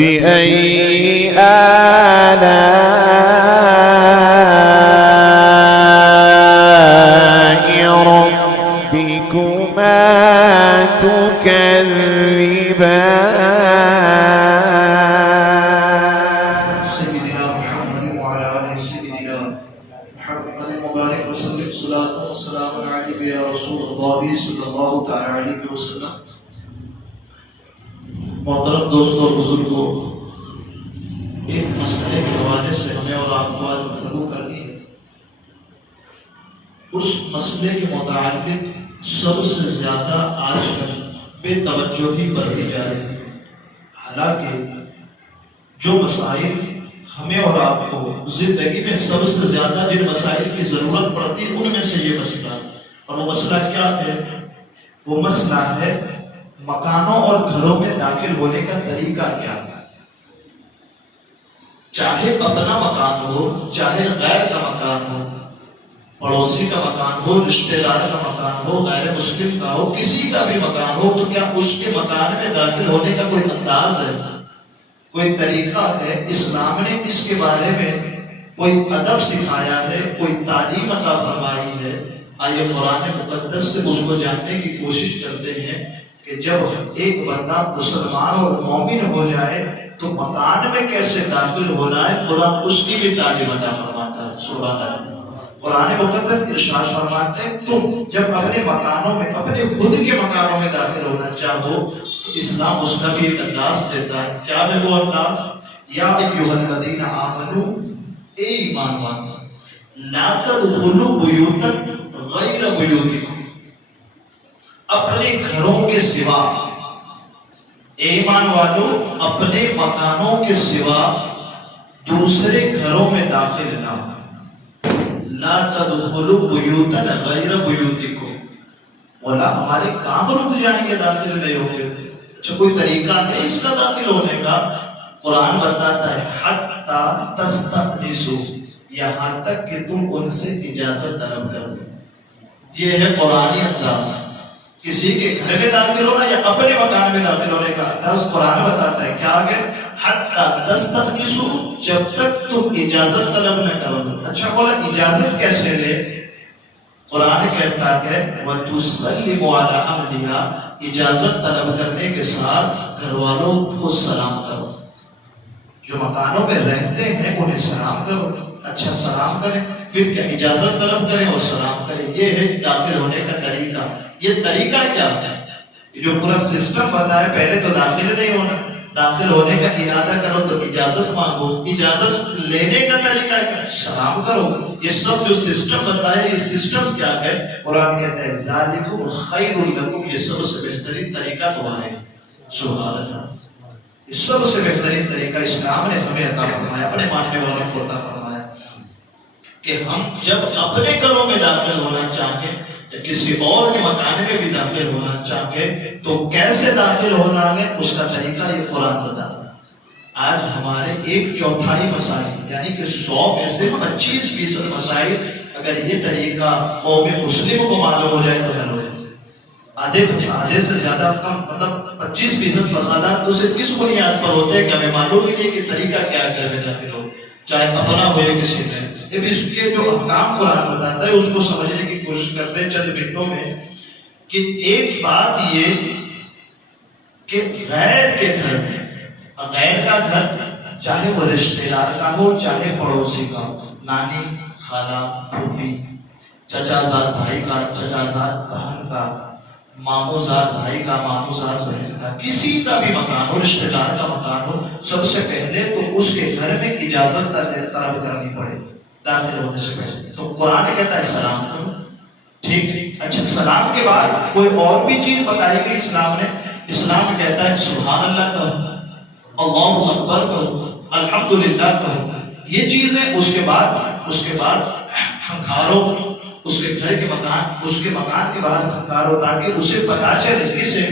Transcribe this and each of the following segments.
فبأي آلاء ربكما تكذبان سيدنا محمد وعلى آل سيدنا محمد مبارك وسلم صلاة وسلام عليك يا رسول الله صلی اللہ تعالی علیہ وسلم. محترم دوستوں اور بزرگوں، ایک مسئلے کے حوالے سے ہمیں اور آپ کو آج گفتگو کرنی ہے. اس مسئلے کے متعلق سب سے زیادہ آج کل بے توجہی برتی جا رہی ہے. حالانکہ جو مسائل ہمیں اور آپ کو زندگی میں سب سے زیادہ جن مسائل کی ضرورت پڑتی ہے ان میں سے یہ مسئلہ ہے. اور وہ مسئلہ کیا ہے؟ وہ مسئلہ ہے مکانوں اور گھروں میں داخل ہونے کا طریقہ کیا ہے. چاہے اپنا مکان ہو، چاہے غیر کا مکان ہو، پڑوسی کا مکان ہو، رشتہ دار کا مکان ہو، غیر مسلم کا ہو، کسی کا بھی مکان ہو، تو کیا اس کے مکان میں داخل ہونے کا کوئی انداز ہے، کوئی طریقہ ہے؟ اسلام نے اس کے بارے میں کوئی ادب سکھایا ہے، کوئی تعلیم عطا فرمائی ہے. آئیے قرآن مقدس سے اس کو جاننے کی کوشش کرتے ہیں کہ جب ایک بندہ مسلمان اور مومن ہو جائے تو مکان میں کیسے داخل ہونا ہے. قرآن اس کی بھی تعلیم عطا فرماتا ہے. سبحان اللہ. قرآن مقدس ارشاد فرماتے ہیں تم جب اپنے مکانوں میں، اپنے خود کے مکانوں میں داخل ہونا چاہو تو اسلام اس کا بھی ایک انداز دیتا ہے. کیا ہے وہ انداز؟ یا ایھا الذین آمنو، اے ایمان والو، لا تدخلوا بیوتا غیر بیوتکم، اپنے گھروں کے سوا، اے ایمان والو اپنے مکانوں کے سوا دوسرے گھروں میں داخل نہ ہو. لا تدخلوا بیوتا غیر بیوتکم، بولا ہمارے کام رک جائیں گے، داخل نہیں ہوں گے. اچھا کوئی طریقہ ہے اس کا داخل ہونے کا؟ قرآن بتاتا ہے حتی تستأنسوا، یہاں تک کہ تم ان سے اجازت طلب کرو. یہ ہے قرآنی انداز. کسی کے گھر میں داخل ہونا یا اپنے مکان میں داخل ہونے کا انداز قرآن بتاتا ہے. کیا آگے؟ حتی تستأنسوا، جب تک تم اجازت طلب نہ کرو. اچھا بولا اجازت کیسے لے؟ قرآن کہتا ہے وَتُسَلِّمُ عَلَىٰ أَهْلِهَا، اجازت طلب کرنے کے ساتھ گھر والوں کو سلام کرو. جو مکانوں میں رہتے ہیں انہیں سلام کرو. اچھا سلام کریں، پھر کیا اجازت طلب کریں اور سلام کریں. یہ ہے داخل ہونے کا طریقہ. یہ طریقہ کیا ہے؟ یہ جو پورا سسٹم بتایا، پہلے تو داخل نہیں ہونا، داخل ہونے کا ارادہ کرو تو اجازت مانگو، اجازت لینے کا طریقہ کیا؟ سلام کرو. یہ سب جو سسٹم بتایا، یہ سسٹم کیا ہے؟ قرآن کہتا ہے ذالکم خیر لکم، یہ سب سے بہترین طریقہ تمہارے. سبحان اللہ. یہ سب سے بہترین طریقہ اسلام نے ہمیں عطا فرمایا، اپنے ماننے والوں کو عطا فرمایا کہ ہم جب اپنے گھروں میں داخل ہونا چاہیں یا کسی اور کے مکان میں بھی داخل ہونا چاہے تو کیسے داخل ہونا ہے، اس کا طریقہ یہ قرآن بتاتا ہے. آج ہمارے 1/4 مسائل، یعنی کہ 100 میں سے 25% مسائل، اگر یہ طریقہ قوم مسلم کو معلوم ہو جائے تو حل ہو جائے. آدھے سے زیادہ کم، مطلب 25% فسادات تو صرف اس بنیاد پر ہوتے ہیں کہ ہمیں معلوم نہیں کہ طریقہ کیا ہے گھر میں داخل ہو، چاہے اپنا ہو یا کسی میں. جب اس کے جو احکام قرآن بتاتا ہے اس کو سمجھنے کی کوشش کرتے ہیں چند منٹوں میں. کہ ایک بات یہ کہ غیر کے گھر میں، غیر کا گھر چاہے وہ رشتہ دار کا ہو چاہے پڑوسی کا ہو، نانی، خالہ، پھوپھی، چچا زاد بھائی کا، چچا زاد بہن کا، ماموں زاد بھائی کا، ماموں زاد بہن کا، کسی کا بھی مکان ہو، رشتہ دار کا مکان ہو، سب سے پہلے تو اس کے گھر میں اجازت طلب کرنی پڑے داخل ہونے سے پہلے. تو قرآن کہتا ہے سلام کرو. ٹھیک. اچھا سلام کے بعد کوئی اور بھی چیز بتائی گئی اسلام نے. اسلام کہتا ہے سبحان اللہ کہو، اللہ اکبر کہو، الحمدللہ کہو. یہ چیزیں اس کے بعد کھنکھارو، اس کے گھر کے مکان، اس کے مکان کے باہر کھنکارو تاکہ اسے پتا چلے، کسے؟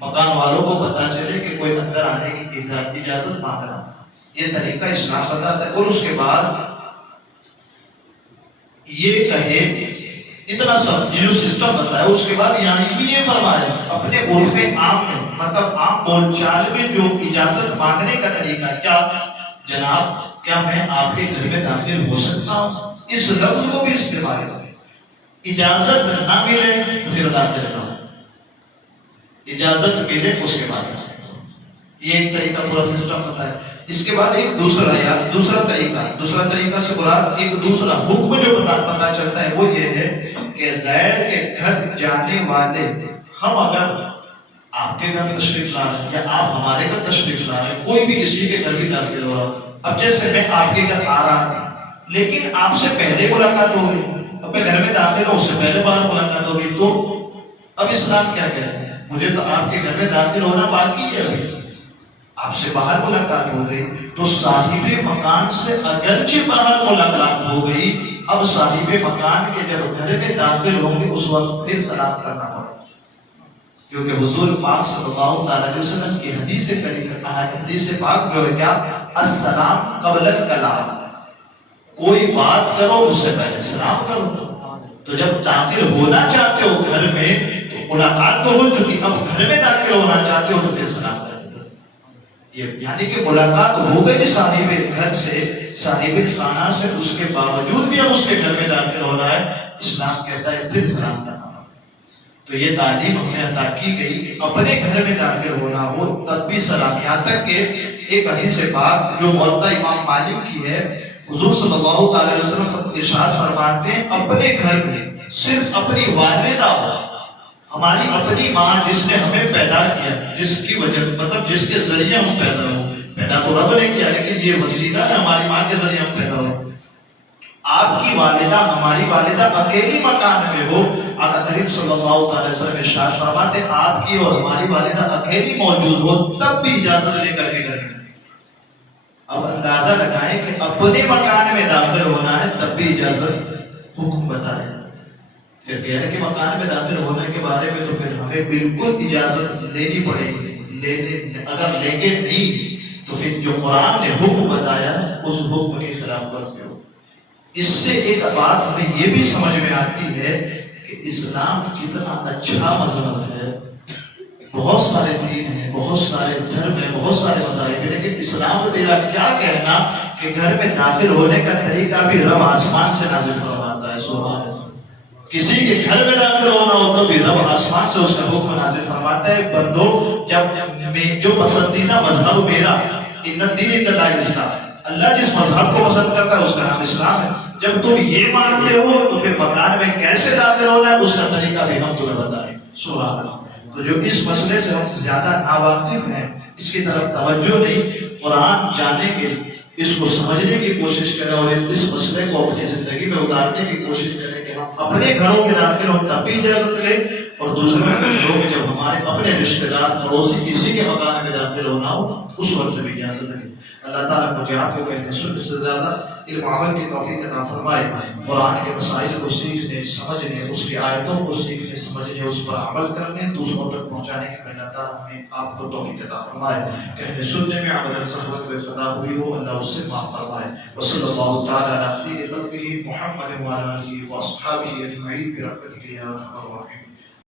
مکان والوں کو پتا چلے کہ کوئی اندر آنے کی اجازت مانگ رہا. یہ طریقہ اسلام بتاتا ہے. اور اس کے بعد یہ کہے اتنا سب یہ جو سسٹم بتایا، اس کے بعد یہاں بھی یہ فرمایا اپنے عرف عام میں، مطلب عام بول چال میں جو اجازت مانگنے کا طریقہ، کیا جناب کیا میں آپ کے گھر میں داخل ہو سکتا ہوں، اس لفظ کو بھی استعمال کریں. اجازت نہ ملے پھر داخل نہ ہو، اجازت ملے اس کے بعد. یہ ایک طریقہ پورا سسٹم ہوتا ہے. اس کے بعد ایک دوسرا طریقہ سے مراد ایک دوسرا حکم جو پتا چلتا ہے وہ یہ ہے کہ غیر کے گھر جانے والے، ہم اگر آپ کے گھر تشریف لا رہے ہیں یا آپ ہمارے گھر تشریف لا رہے ہیں، کوئی بھی کسی کے گھر بھی داخل ہو رہا، اب جیسے میں آپ کے گھر آ رہا تھا لیکن آپ سے پہلے ملاقات ہو گئی، اپنے گھر میں داخل ہو، اس سے پہلے باہر ملاقات ہو گئی، تو اب اسلام کیا کہتے ہیں، مجھے تو آپ کے گھر میں داخل ہونا باقی ہے، ابھی آپ سے باہر ملاقات ہو گئی تو صاحب مکان سے اگرچہ باہر ملاقات ہو گئی، اب صاحب مکان کے جب گھر میں داخل ہوں گے اس وقت پھر سلام کرنا پڑے، کیونکہ حضور پاک صلی اللہ علیہ وسلم کی حدیث پاک جو ہے کیا، السلام قبل الکلام، کوئی بات کرو اس سے پہلے سلام کرو. تو جب داخل ہونا چاہتے ہو گھر میں تو ملاقات تو ہو چکی، اب گھر میں داخل ہونا چاہتے ہو تو پھر سلام کرو. یعنی کہ ملاقات ہو گئی صاحب گھر سے، صاحب خانہ سے، اس کے باوجود بھی اب اس کے گھر میں داخل ہونا ہے، اسلام کہتا ہے پھر سلام کرنا. تو یہ تعلیم ہمیں عطا کی گئی کہ اپنے گھر میں داخل ہونا ہو تب بھی سلام. یہاں تک کہ ایک حدیث پاک جو موطا امام مالک کی ہے، حضور صلی اللہ علیہ وسلم ارشاد فرماتے ہیں اپنے گھر میں صرف اپنی والدہ ہو، ہماری اپنی ماں جس نے ہمیں پیدا کیا، جس کی وجہ مطلب جس کے ذریعے ہم پیدا تو رب نے کیا لیکن یہ وسیلہ ہے ہماری ماں کے ذریعے ہم پیدا ہوئے. آپ کی والدہ، ہماری والدہ اکیلی مکان میں ہو، آقا کریم صلی اللہ علیہ وسلم ارشاد فرماتے ہیں آپ کی اور ہماری والدہ اکیلی موجود ہو تب بھی اجازت لے کر کے کریں. اب اندازہ لگائیں کہ اپنے مکان میں داخل ہونا ہے تب بھی اجازت حکم بتائے، پھر غیر کے مکان میں داخل ہونے کے بارے میں تو پھر ہمیں بالکل اجازت لینی پڑے گی. اگر لیں گے نہیں تو پھر جو قرآن نے حکم بتایا ہے اس حکم کے خلاف ورزی ہو. اس سے ایک بات ہمیں یہ بھی سمجھ میں آتی ہے کہ اسلام کتنا اچھا مذہب ہے. بہت سارے دین ہیں، بہت سارے دھرم ہیں، بہت سارے مذاہب ہیں، لیکن اسلام تیرا کیا کہنا کہ گھر میں داخل ہونے کا طریقہ بھی رب آسمان سے نازل فرماتا ہے. سبحان اللہ. کسی کے گھر میں داخل ہونا ہو تو بھی رب آسمان سے اس کا حکم نازل فرماتا ہے بندو جب جو پسندیدہ مذہب میرا، ان الدین عند اللہ الاسلام، اللہ جس مذہب کو پسند کرتا ہے اس کا نام اسلام ہے. جب تم یہ مانتے ہو تو پھر مکان میں کیسے داخل ہونا ہے اس کا طریقہ بھی ہم تمہیں بتائیں. سبحان اللہ. تو جو اس مسئلے سے ہم زیادہ ناواقف ہیں، اس کی طرف توجہ نہیں، قرآن جانیں گے، اس کو سمجھنے کی کوشش کریں اور اس مسئلے کو اپنی زندگی میں اتارنے کی کوشش کریں کہ ہم اپنے گھروں کے داخل ہوں تب بھی اجازت لیں اور دوسروں کے گھروں میں جب ہمارے اپنے رشتہ دار پڑوسی کسی کے مکان میں داخل ہونا ہو اس وقت بھی اجازت لیں. اللہ تعالیٰ مجھے آپ کو کہنے سننے سے زیادہ علم عمل کی توفیق عطا فرمائے. قرآن کے مسائل کو سیکھنے، سمجھنے، اس کی آیتوں کو سیکھنے، سمجھنے، اس پر عمل کرنے، دوسروں تک پہنچانے کے اللہ تعالیٰ ہمیں آپ کو توفیق عطا فرمائے. کہنے سننے میں عمل صحبت میں خطا ہوئی ہو اللہ اس سے معاف فرمائے. وصلی اللہ تعالیٰ علی خیر خلقہ محمد وعلی آلہ واصحابہ اجمعین برحمتک یا ارحم الراحمین.